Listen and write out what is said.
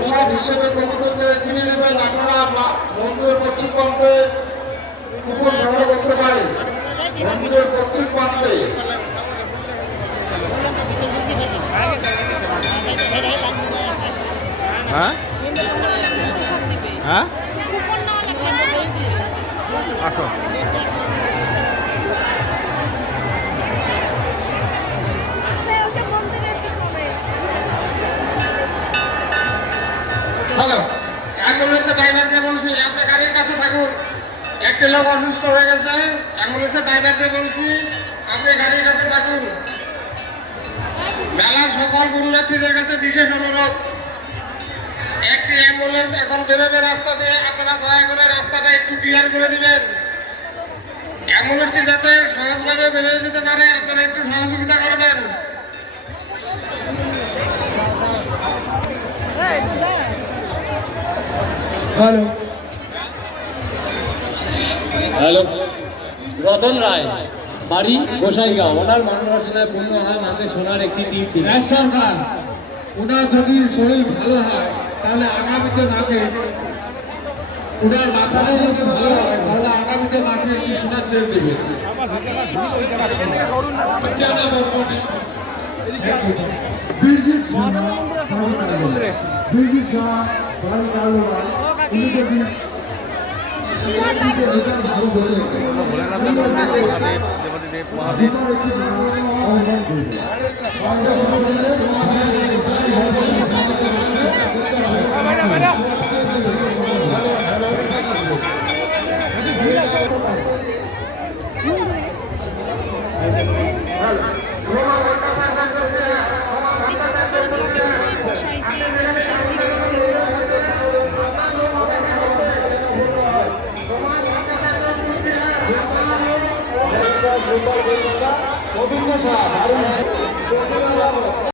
প্রসাদ হিসেবে কবুতরকে কিনে নেবেন আপনারা মন্দিরের পশ্চিম প্রান্তে কুপন সংগ্রহ করতে পারেন। মন্দিরের পশ্চিম প্রান্তে হ্যাঁ? হ্যাঁ? আসো হ্যালো অ্যাম্বুলেন্সের ড্রাইভারকে বলছি, আপনি গাড়ির কাছে থাকুন। একটি লোক অসুস্থ হয়ে গেছে। অ্যাম্বুলেন্সের ড্রাইভারকে বলছি, আপনি গাড়ির কাছে থাকুন। মেলার সকল পুণ্যার্থীদের কাছে বিশেষ অনুরোধ। একটি অ্যাম্বুলেন্স এখন বেরোবে রাস্তা দিয়ে। আপনারা দয়া করে রাস্তাটা একটু ক্লিয়ার করে দিবেন। অ্যাম্বুলেন্সটি যাতে সহজভাবে বেরিয়ে যেতে পারে আপনারা একটু সহযোগিতা করবেন হ্যালো। হ্যালো। রতন রায় বাড়ি গোসাইগাঁও। ওনার মানবাসনায় পূর্ণ হয় মাকে সোনার একটি টিপ রাজ সরকার ওনার যদি শরীর ভালো হয় তাহলে আগামীতে মাকে ওনার মাথাটা যদি ভালো হয় তাহলে আগামীতে মাকে একটি সোনার চেয়ে দেবে। সিংহ বীরজিৎ সিংহ ভালো কালো উনি যদি ভালো বলে ভোলেনাথ মহাদেব দেবাদিদেব মহাদেব রূপাল গোয়েন্দা রবীন্দ্র সাহা